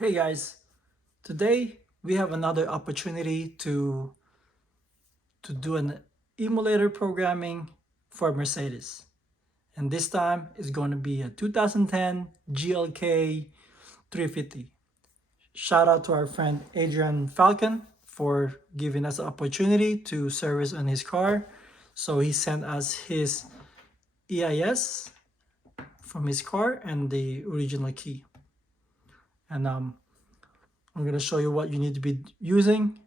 Hey guys, today we have another opportunity to do an emulator programming for Mercedes. And this time it's going to be a 2010 GLK350. Shout out to our friend Adrian Falcon for giving us the opportunity to service on his car. So he sent us his EIS from his car and the original key. And I'm going to show you what you need to be using.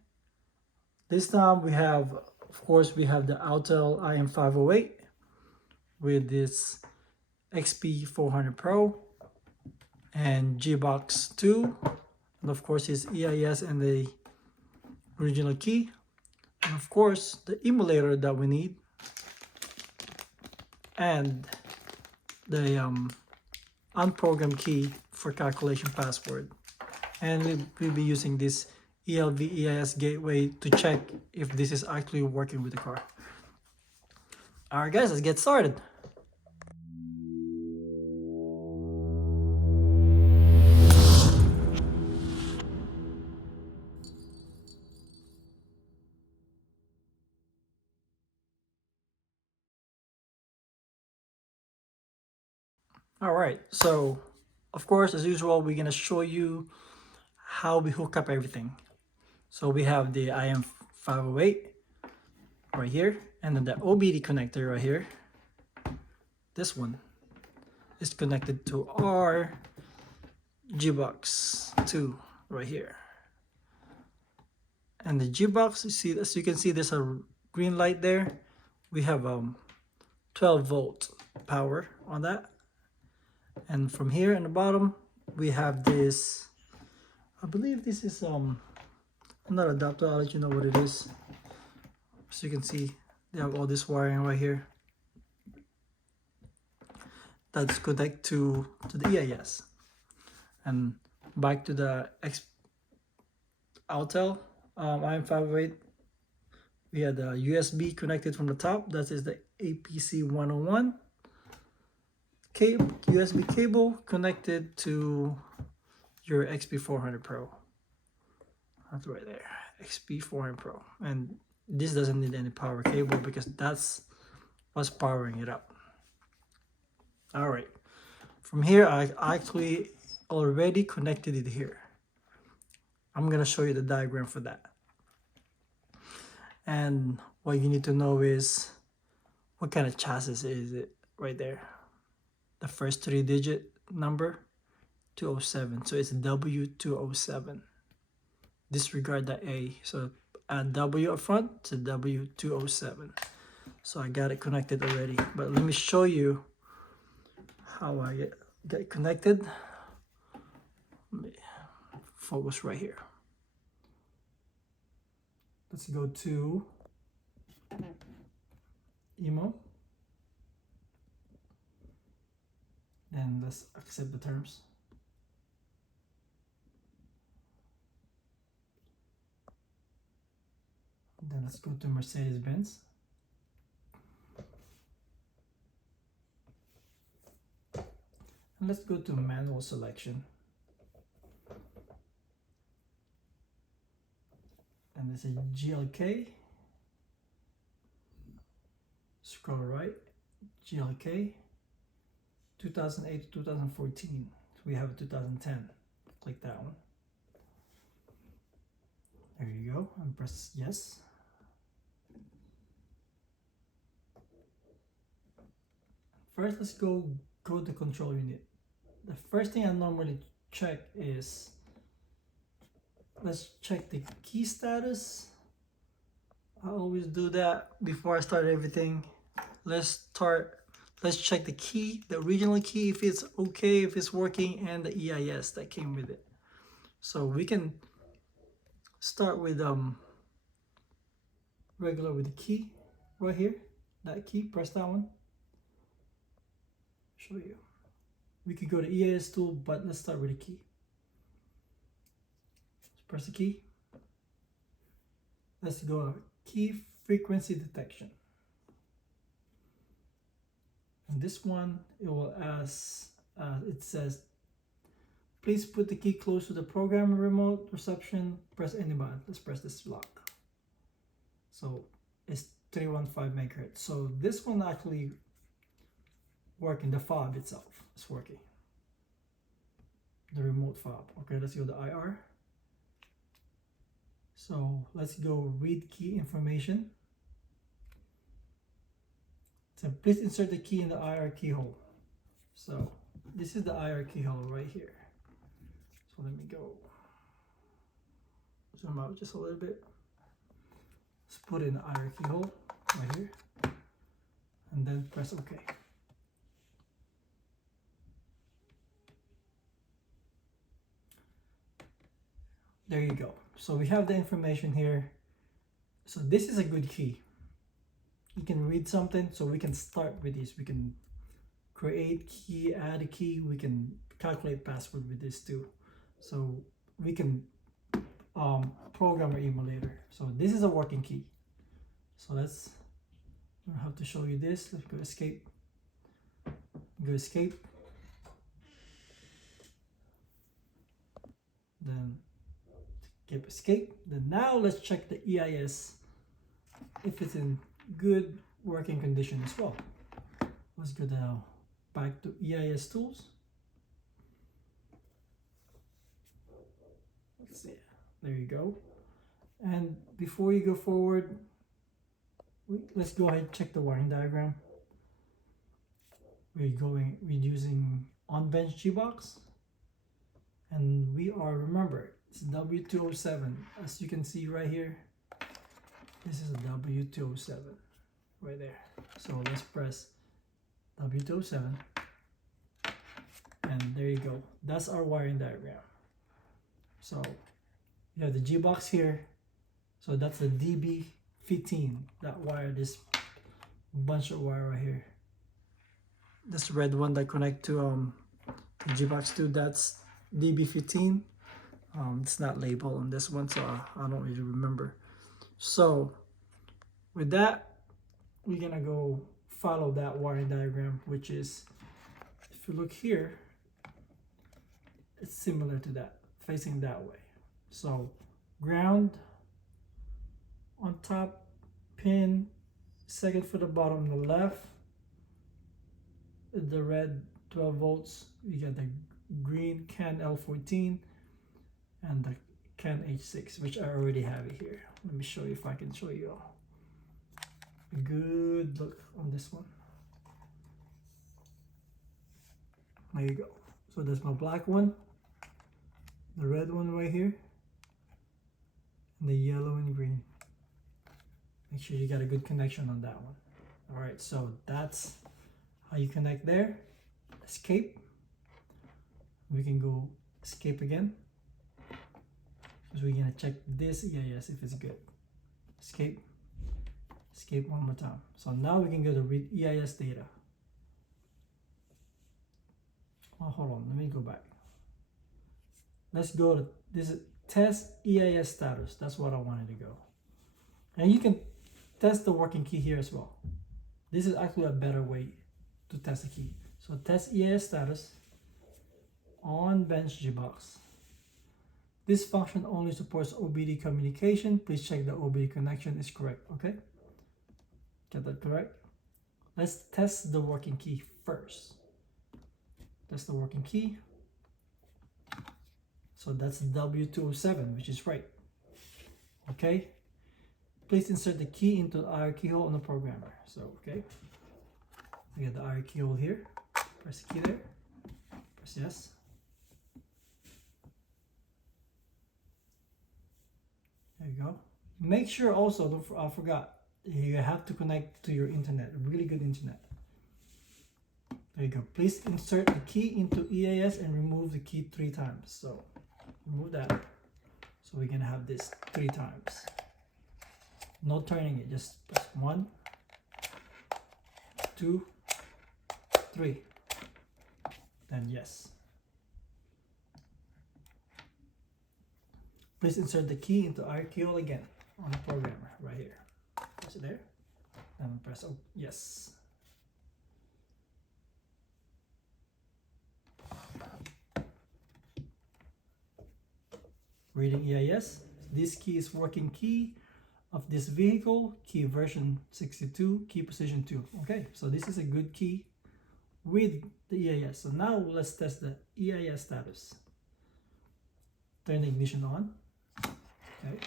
This time we have, of course, we have the Autel IM508 with this XP400 Pro and G-Box 2, and of course his EIS and the original key, and of course the emulator that we need, and the unprogrammed key for calculation password. And we'll be using this ELV EIS gateway to check if this is actually working with the car. Alright guys, let's get started. Alright, so of course, as usual, we're gonna show you how we hook up everything. So we have the IM508 right here, and then the OBD connector right here. This one is connected to our G-Box 2 right here. And the G-Box, as you can see, there's a green light there. We have 12 volt power on that. And from here in the bottom, we have this, I believe this is another adapter. I'll let you know what it is. So you can see they have all this wiring right here that's connected to the EIS. And back to the Autel IM508, we had the USB connected from the top. That is the APC 101 USB cable connected to your XP400 Pro. That's right there, XP400 Pro. And this doesn't need any power cable because that's what's powering it up. All right, from here I actually already connected it here. I'm gonna show you the diagram for that. And what you need to know is what kind of chassis is it right there. The first 3-digit number 207, so it's W207. Disregard the A, so add W up front to W207. So I got it connected already, but let me show you how I get connected. Let me focus right here. Let's go to emo, and let's accept the terms. Then let's go to Mercedes Benz. And let's go to manual selection. And there's a GLK. Scroll right, GLK 2008 to 2014. So we have a 2010. Click that one. There you go, and press yes. First, let's go to control unit. The first thing I normally check is, let's check the key status. I always do that before I start everything. Let's check the key, the original key, if it's okay, if it's working, and the EIS that came with it. So we can start with regular with the key right here. That key, press that one. Show you. We could go to EIS tool, but let's start with the key. Let's press the key. Let's go key frequency detection. And this one, it will ask, it says Please put the key close to the program remote reception. Press any button. Let's press this lock. So it's 315 megahertz. So this one actually working. The fob itself is working. The remote fob. Okay, let's go to IR. So let's go read key information. So please insert the key in the IR keyhole. So this is the IR keyhole right here. So let me go zoom out just a little bit. Let's put in the IR keyhole right here and then press OK. There you go. So we have the information here. So this is a good key. You can read something, so we can start with this. We can create key, add a key. We can calculate password with this too. So we can program our emulator. So this is a working key. So I have to show you this. Let's go escape. Go escape. Then skip escape. Then now let's check the EIS if it's in good working condition as well. Let's go now back to EIS tools. Let's see. There you go. And before you go forward, let's go ahead and check the wiring diagram. We're using on bench G box, and we are, remember, it's W207. As you can see right here, this is a W207 right there. So let's press W207, and there you go. That's our wiring diagram. So you have the G box here. So that's the DB15, that wire, this bunch of wire right here. This red one that connect to the G box 2, that's DB15. It's not labeled on this one, so I don't really remember. So with that, we're gonna go follow that wiring diagram, which is, if you look here, it's similar to that, facing that way. So ground on top, pin, second from the bottom on the left, the red 12 volts, you got the green CAN L14 and the CAN H6, which I already have it here. Let me show you if I can show you a good look on this one. There you go. So that's my black one, the red one right here, and the yellow and green. Make sure you got a good connection on that one. All right, so that's how you connect there. Escape. We can go escape again, because we're gonna check this EIS if it's good. Escape. Escape one more time. So now we can go to read EIS data. Oh, hold on, let me go back. Let's go to this is test EIS status. That's what I wanted to go. And you can test the working key here as well. This is actually a better way to test the key. So test EIS status on bench G-box. This function only supports OBD communication. Please check the OBD connection is correct. Okay, get that correct. Let's test the working key first. Test the working key. So that's W207, which is right. Okay, please insert the key into the IR keyhole on the programmer. So okay, I get the IR keyhole here. Press the key there. Press yes. There you go. Make sure also, I forgot, you have to connect to your internet, really good internet. There you go. Please insert the key into EIS and remove the key 3 times. So remove that. So we're gonna have this 3 times. No turning it, just press 1, 2, 3. Then yes. Please insert the key into IR keyhole again on the programmer right here. Press it there. And press oh, yes. reading EIS. This key is working key of this vehicle, key version 62, key position 2. Okay, so this is a good key with the EIS. So now let's test the EIS status. Turn the ignition on. Okay,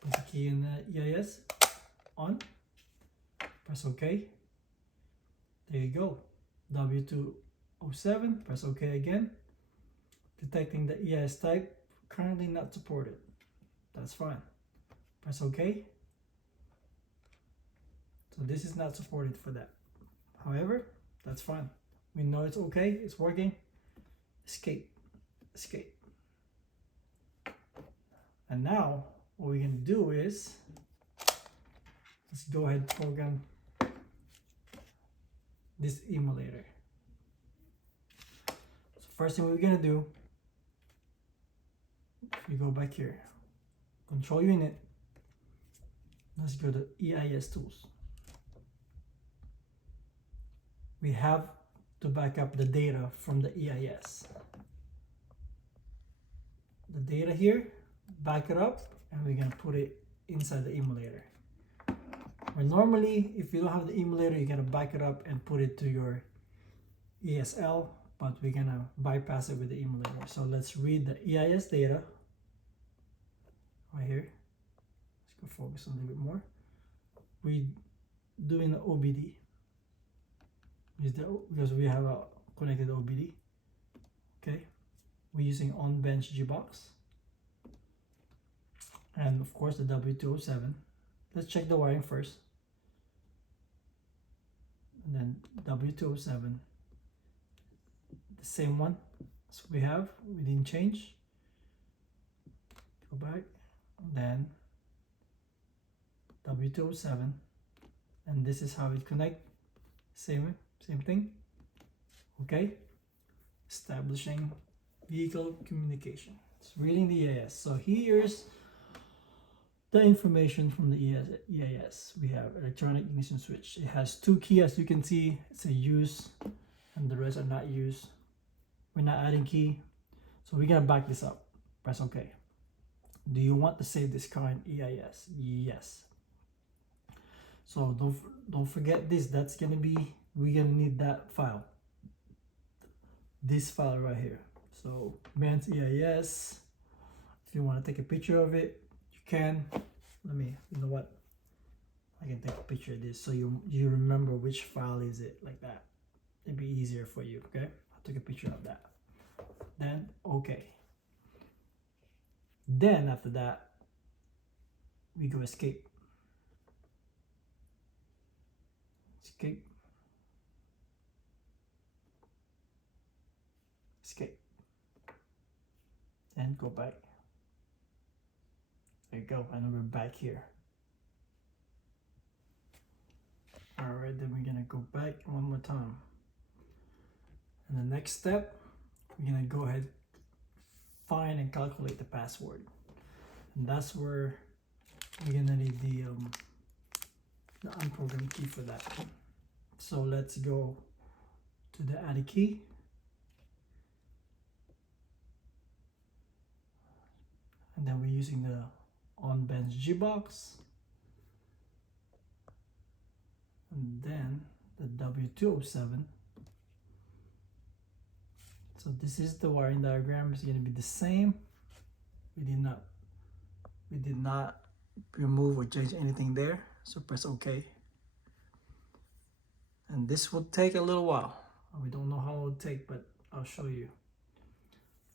put the key in the EIS on. Press OK. There you go. W207. Press OK again. Detecting the EIS type, currently not supported. That's fine. Press OK. So this is not supported for that. However, that's fine. We know it's okay. It's working. Escape. Escape. And now what we're going to do is let's go ahead and program this emulator. So first thing we're going to do, we go back here, control unit. Let's go to EIS tools. We have to back up the data from the EIS. The data here, back it up, and we're gonna put it inside the emulator. Where normally, if you don't have the emulator, you're gonna back it up and put it to your ESL, but we're gonna bypass it with the emulator. So let's read the EIS data right here. Let's go focus on a little bit more. We doing the OBD. Because we have a connected OBD. Okay, we're using on bench G-box, and of course the W207. Let's check the wiring first, and then W207, the same one as we have. We didn't change. Go back, and then W207, and this is how it connect. Same thing. Okay, establishing vehicle communication. It's reading the EIS. So here's the information from the EIS. We have electronic ignition switch. It has two keys, as you can see. It's a use and the rest are not used. We're not adding key, so we're gonna back this up. Press OK. Do you want to save this car in EIS? Yes. So don't forget this. That's gonna be, we're gonna need that file, this file right here. So Benz EIS, if you want to take a picture of it, you can. You know what, I can take a picture of this so you remember which file is it, like that. It'd be easier for you. Okay, I'll take a picture of that. Then okay, then after that we go escape. Escape. Escape. And go back. There you go, and we're back here. Alright, then we're gonna go back one more time. And the next step, we're gonna go ahead, find and calculate the password. And that's where we're gonna need the unprogrammed key for that. So let's go to the add key. And then we're using the on bench G-box. And then the W207. So this is the wiring diagram. It's going to be the same. We did not remove or change anything there. So press OK. And this will take a little while. We don't know how it will take, but I'll show you.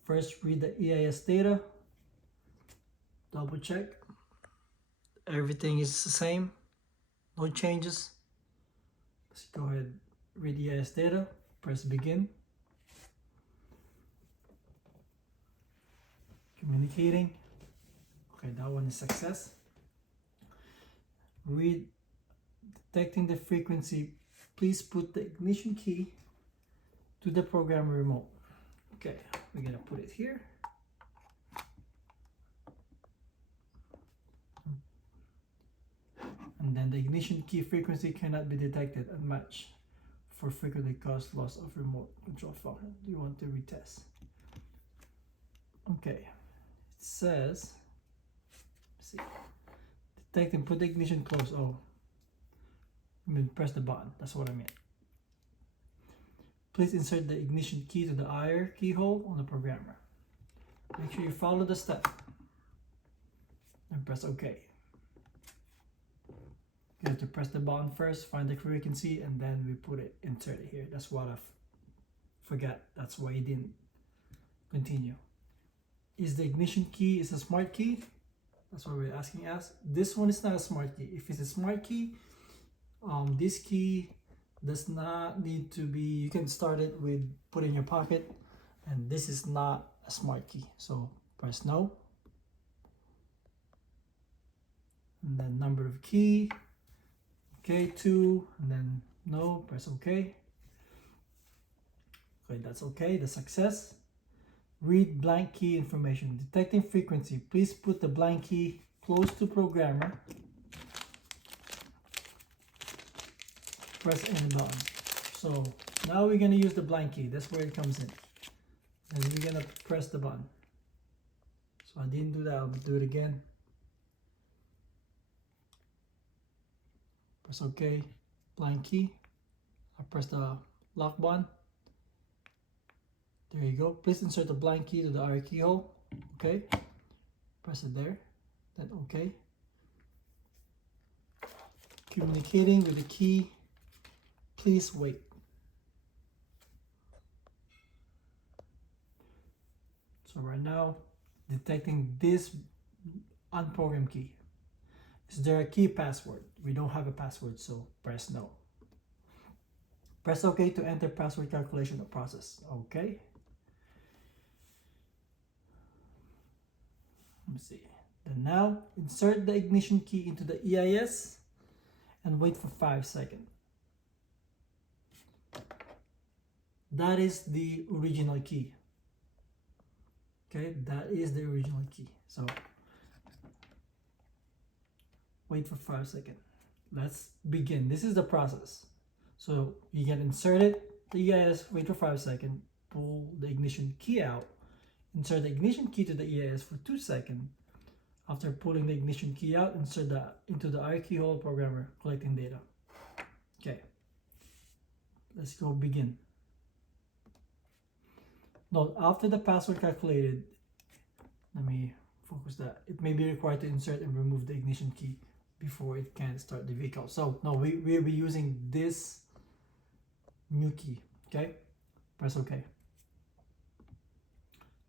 First, read the EIS data. Double check. Everything is the same. No changes. Let's go ahead, read EIS data. Press begin. Communicating. Okay, that one is success. Read detecting the frequency. Please put the ignition key to the program remote. Okay, we're gonna put it here. And then the ignition key frequency cannot be detected and matched for frequently cause loss of remote control function. Do you want to retest? Okay, says, let's see, detecting, put the ignition close. Oh, I mean press the button, that's what I meant. Please insert the ignition key to the IR keyhole on the programmer. Make sure you follow the step and press OK. You have to press the button first, find the frequency, and then we put it, insert it here. That's what I forgot. That's why it didn't continue. Is the ignition key is a smart key? That's what we're asking us. This one is not a smart key. If it's a smart key, this key does not need to be, you can start it with put in your pocket, and this is not a smart key. So press no, and then number of key, okay, 2, and then no, press OK. Okay, that's okay, the success. Read blank key information, detecting frequency. Please put the blank key close to programmer. Press any button. So now we're going to use the blank key. That's where it comes in. And we're going to press the button. So I didn't do that. I'll do it again. Press OK. Blank key. I press the lock button. There you go. Please insert the blank key to the IR keyhole. Okay. Press it there. Then OK. Communicating with the key. Please wait. So right now, detecting this unprogrammed key. Is there a key password? We don't have a password, so press no. Press OK to enter password calculation of process. Okay. Let me see. Then now, insert the ignition key into the EIS and wait for 5 seconds. That is the original key. Okay, that is the original key. So wait for 5 seconds. Let's begin. This is the process. So you can insert it, the EIS, wait for 5 seconds, pull the ignition key out, insert the ignition key to the EIS for 2 seconds. After pulling the ignition key out, insert that into the IR keyhole programmer, collecting data. Okay, let's go begin. Note, after the password calculated, let me focus that. It may be required to insert and remove the ignition key before it can start the vehicle. So no, we'll be using this new key. Okay, press OK.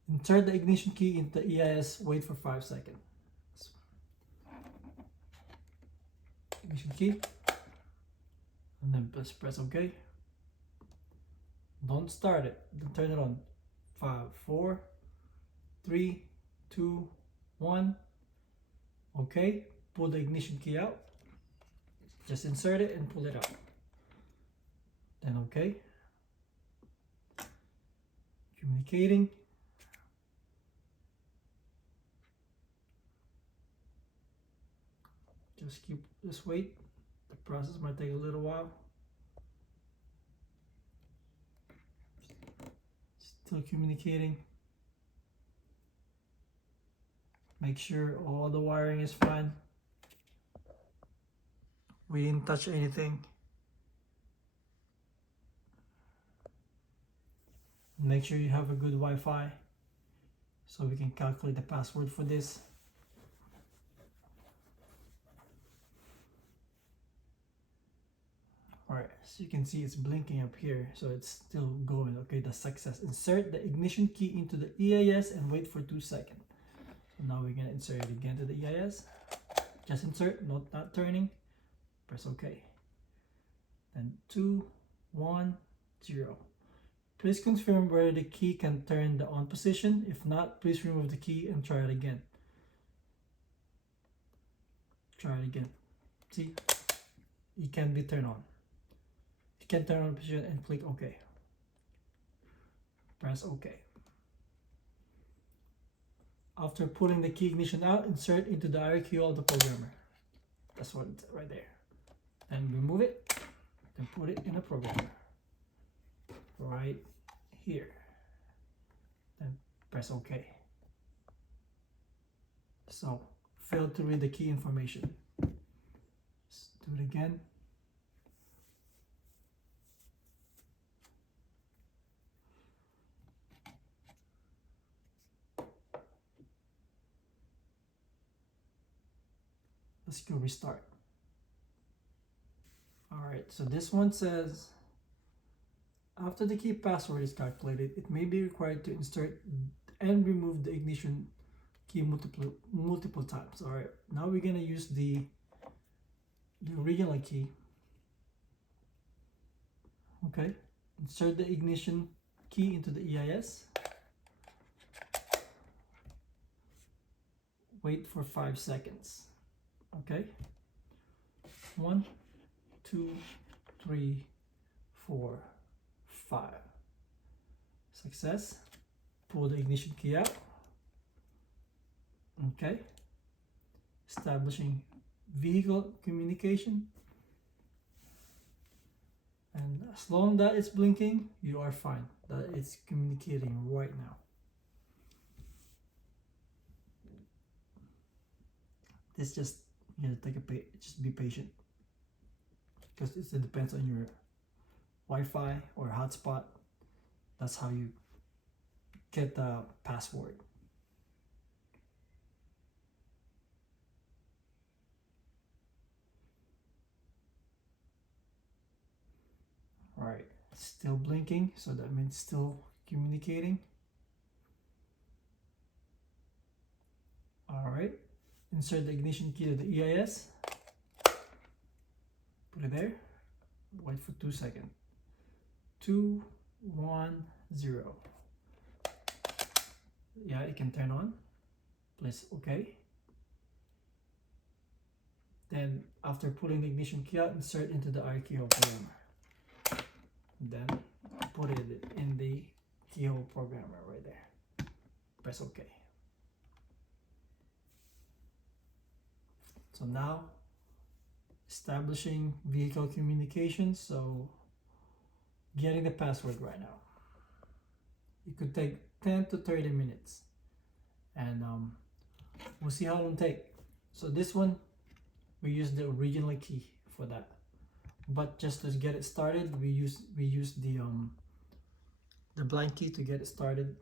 Insert the ignition key into the EIS, wait for 5 seconds. Ignition key, and then press OK. Don't start it, then turn it on. 5, 4, 3, 2, 1. Okay, pull the ignition key out. Just insert it and pull it out. Then OK. Communicating. Just wait. The process might take a little while. Still communicating. Make sure all the wiring is fine. We didn't touch anything. Make sure you have a good Wi-Fi so we can calculate the password for this. Alright, so you can see it's blinking up here, so it's still going. Okay, the success. Insert the ignition key into the EIS and wait for 2 seconds. So now we're gonna insert it again to the EIS. Just insert, not turning. Press OK. Then 2, 1, 0. Please confirm whether the key can turn the on position. If not, please remove the key and try it again. Try it again. See, it can be turned on. You can turn on position and click OK. Press OK. After pulling the key ignition out, insert into the IR keyhole of the programmer. That's what it's right there. And remove it and put it in the programmer. Right here. Then press OK. So failed to read the key information. Let's do it again. Let's go restart. All right, so this one says, after the key password is calculated, it may be required to insert and remove the ignition key multiple times. All right, now we're gonna use the original key. Okay, insert the ignition key into the EIS. Wait for 5 seconds. Okay, 1, 2, 3, 4, 5. Success. Pull the ignition key out. Okay. Establishing vehicle communication. And as long as that it's blinking, you are fine. That it's communicating right now. This just, you know, just be patient, because it depends on your Wi-Fi or hotspot. That's how you get the password. All right, still blinking, so that means still communicating. All right, insert the ignition key to the EIS. Put it there. Wait for 2 seconds. 2, 1, 0. Yeah, it can turn on. Press OK. Then after pulling the ignition key out, insert into the IR keyhole programmer. Then put it in the keyhole programmer right there. Press OK. So now establishing vehicle communication, so getting the password right now. It could take 10 to 30 minutes, and we'll see how long it takes. So this one, we use the original key for that, but just to get it started, we use the blank key to get it started.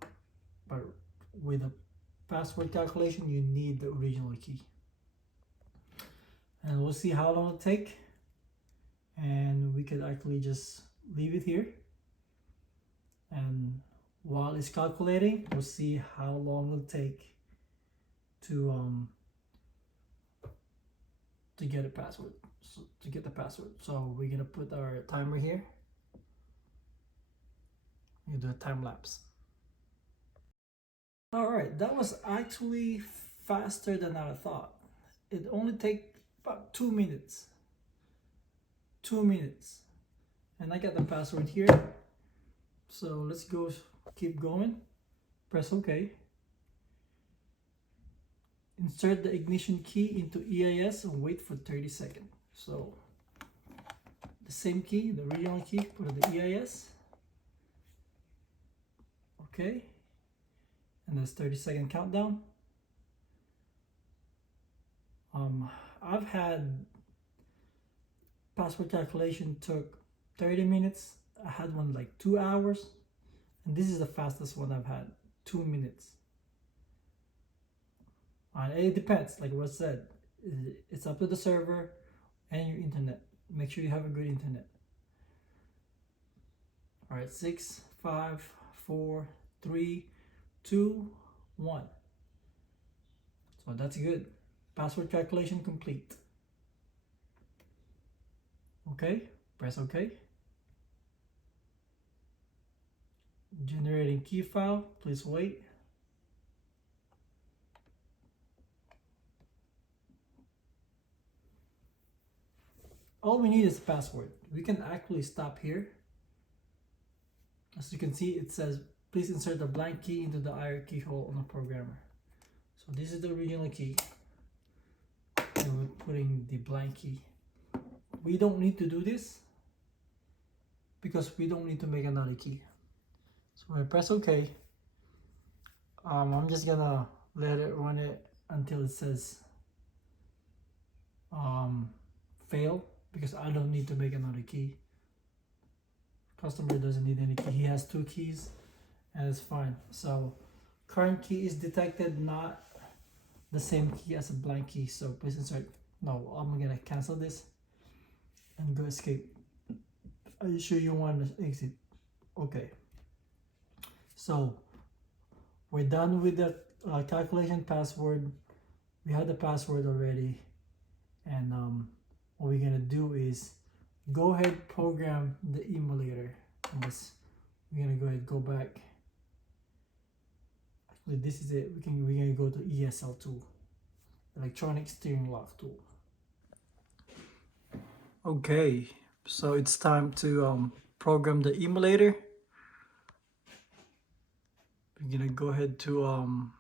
But with a password calculation, you need the original key. And we'll see how long it takes, and we could actually just leave it here, and while it's calculating, we'll see how long it'll take to get a password, to get the password. So we're gonna put our timer here. You do a time lapse. All right, that was actually faster than I thought. It only takes about 2 minutes. 2 minutes, and I got the password here. So let's go, keep going. Press OK. Insert the ignition key into EIS and wait for 30 seconds. So the same key, the original key, put in the EIS. Okay, and there's 30-second countdown. I've had password calculation took 30 minutes. I had one like 2 hours, and this is the fastest one I've had, 2 minutes. And it depends, like what I said, it's up to the server and your internet. Make sure you have a good internet. All right, 6, 5, 4, 3, 2, 1. So that's good. Password calculation complete. Okay, press OK. Generating key file, please wait. All we need is the password. We can actually stop here. As you can see, it says, please insert the blank key into the IR keyhole on the programmer. So this is the original key, and we're putting the blank key. We don't need to do this because we don't need to make another key. So when I press OK, I'm just gonna let it run it until it says fail, because I don't need to make another key. Customer doesn't need any key. He has 2 keys and it's fine. So current key is detected, not the same key as a blank key. So please insert. No, I'm gonna cancel this and go escape. Are you sure you want to exit? Okay. So we're done with the calculation password. We had the password already, and what we're gonna do is go ahead program the emulator. And we're gonna go ahead, go back. Actually, this is it. We're gonna go to ESL tool, electronic steering lock tool. Okay, so it's time to program the emulator. We're gonna go ahead to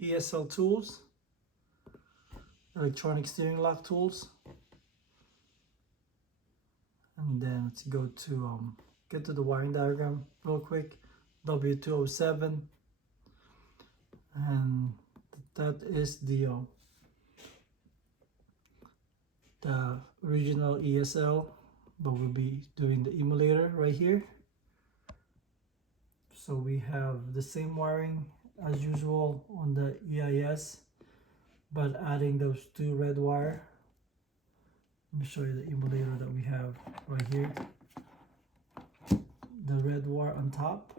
ESL tools, electronic steering lock tools, and then let's go to get to the wiring diagram real quick. W207, and that is the original ESL, but we'll be doing the emulator right here. So we have the same wiring as usual on the EIS, but adding those 2 red wire. Let me show you the emulator that we have right here. The red wire on top,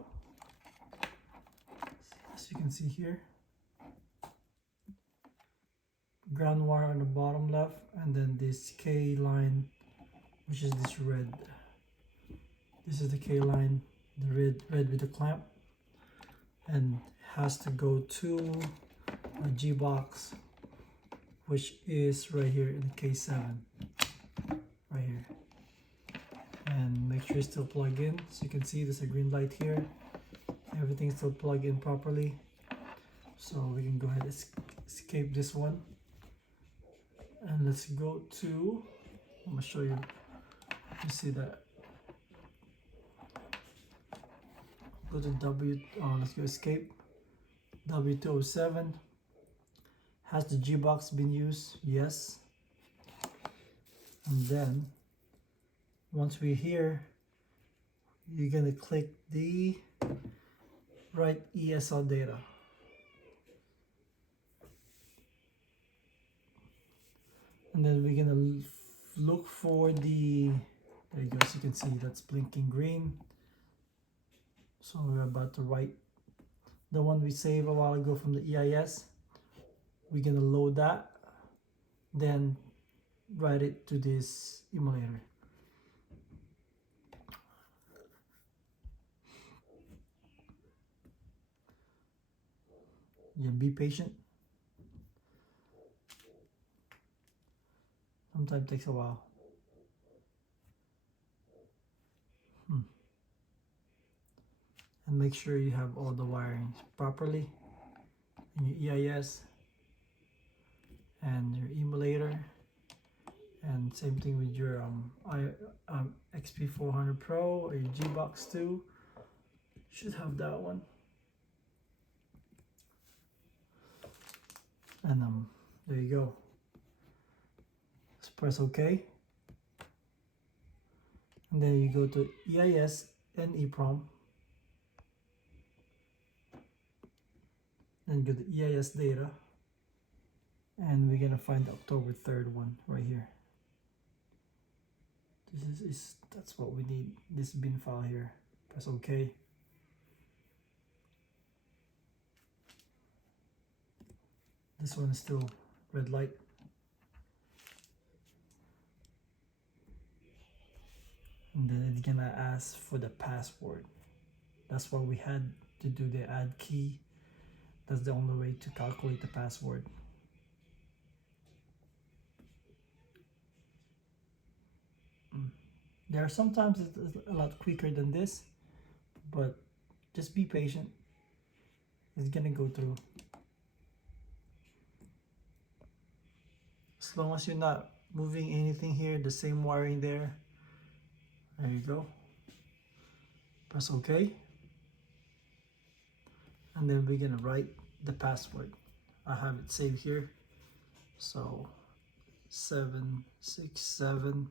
as you can see here. Ground wire on the bottom left, and then this K line, which is this red. This is the K line, the red with the clamp, and has to go to a G box, which is right here in the K7, right here. And make sure it's still plugged in. So you can see there's a green light here. Everything's still plugged in properly. So we can go ahead and escape this one. And let's go to, I'm gonna show you, you see that. Go to let's go escape. W207. Has the G box been used? Yes. And then once we're here, you're gonna click the right ESL data. And then we're gonna look for the, there you go, as you can see that's blinking green. So we're about to write the one we saved a while ago from the EIS. We're gonna load that, then write it to this emulator. Yeah, be patient. Sometimes it takes a while. And make sure you have all the wirings properly in your EIS and your emulator, and same thing with your XP400 Pro or your G-Box 2. Should have that one. And there you go. Let's press OK. And then you go to EIS and EEPROM. Then go to EIS data. And we're gonna find the October 3rd one right here. That's what we need. This bin file here. Press OK. This one is still red light. And then it's gonna ask for the password. That's why we had to do the add key. That's the only way to calculate the password. There are sometimes it's a lot quicker than this, but just be patient. It's gonna go through. As long as you're not moving anything here, the same wiring there. There you go. Press OK. And then we're gonna write the password. I have it saved here. So 767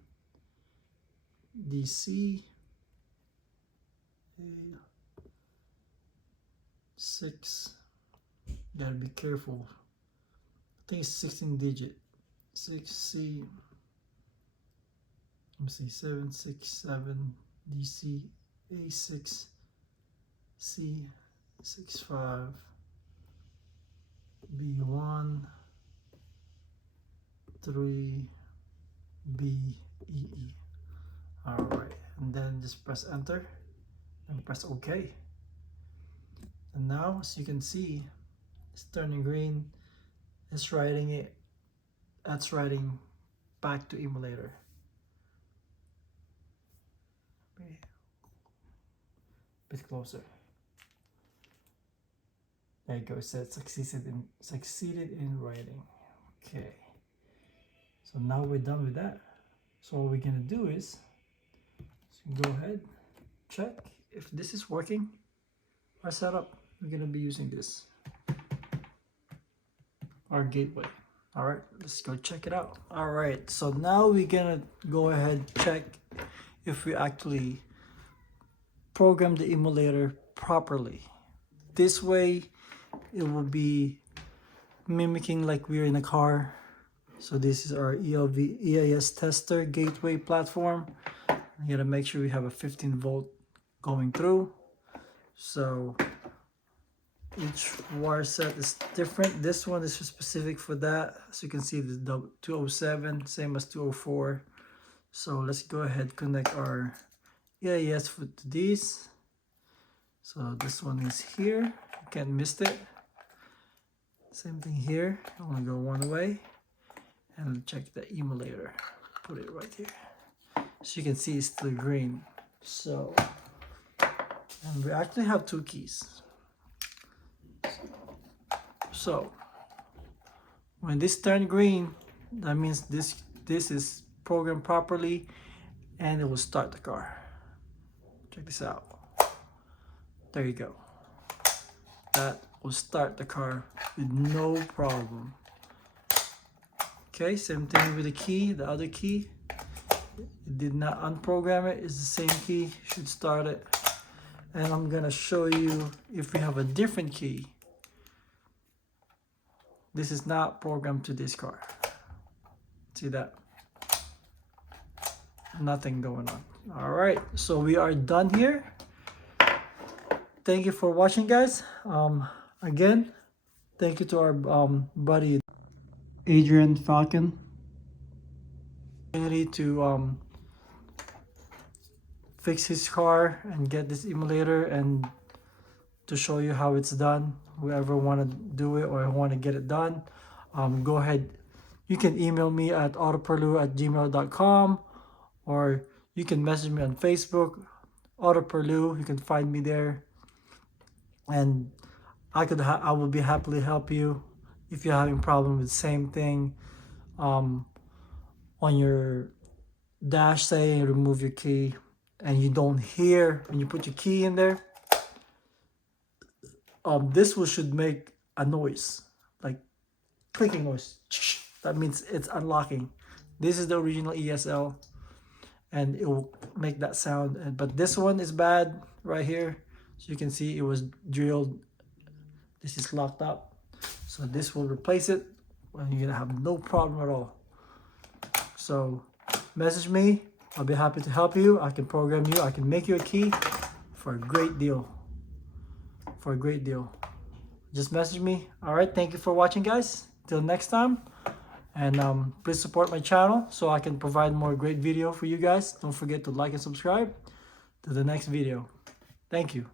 DC A6. Gotta be careful. I think it's 16 digit. 6C. Let me see. 767 DC A6 C65 B1 3 BEE. Alright, and then just press enter and press OK. And now, as you can see, it's turning green. It's writing it. That's writing back to emulator. A bit closer. There you go. It said succeeded in writing. Okay. So now we're done with that. So what we're gonna do is go ahead, check if this is working. Our setup. We're gonna be using this, our gateway. All right, let's go check it out. All right, so now we're gonna go ahead check if we actually program the emulator properly. This way it will be mimicking like we're in a car. So this is our EIS tester gateway platform. You gotta make sure we have a 15 volt going through. So each wire set is different. This one is specific for that. As you can see, the W207, same as 204. So let's go ahead, connect our EIS to these. So this one is here. You can't miss it. Same thing here. I'm gonna go one way and check the emulator. Put it right here. So you can see it's still green. So, and we actually have two keys. So when this turns green, that means this is programmed properly and it will start the car. Check this out. There you go. That will start the car with no problem. Okay, same thing with the key, the other key. It did not unprogram it. It's the same key, should start it. And I'm gonna show you if we have a different key. This is not programmed to this car. See that? Nothing going on. All right, so we are done here. Thank you for watching, guys. Again, thank you to our buddy Adrian Falcon to fix his car and get this emulator and to show you how it's done. Whoever want to do it or want to get it done, go ahead. You can email me at autopurlieu@gmail.com, or you can message me on Facebook, AutoPurlieu. You can find me there, and I will be happily help you if you're having problem with the same thing on your dash. Say remove your key and you don't hear when you put your key in there. This one should make a noise, like clicking noise. That means it's unlocking. This is the original ESL, and it will make that sound. But this one is bad right here. So you can see it was drilled. This is locked up. So this will replace it, and you're gonna have no problem at all. So message me. I'll be happy to help you. I can program you. I can make you a key for a great deal. For a great deal. Just message me. All right, thank you for watching, guys. Till next time, and please support my channel so I can provide more great video for you guys. Don't forget to like and subscribe to the next video. Thank you.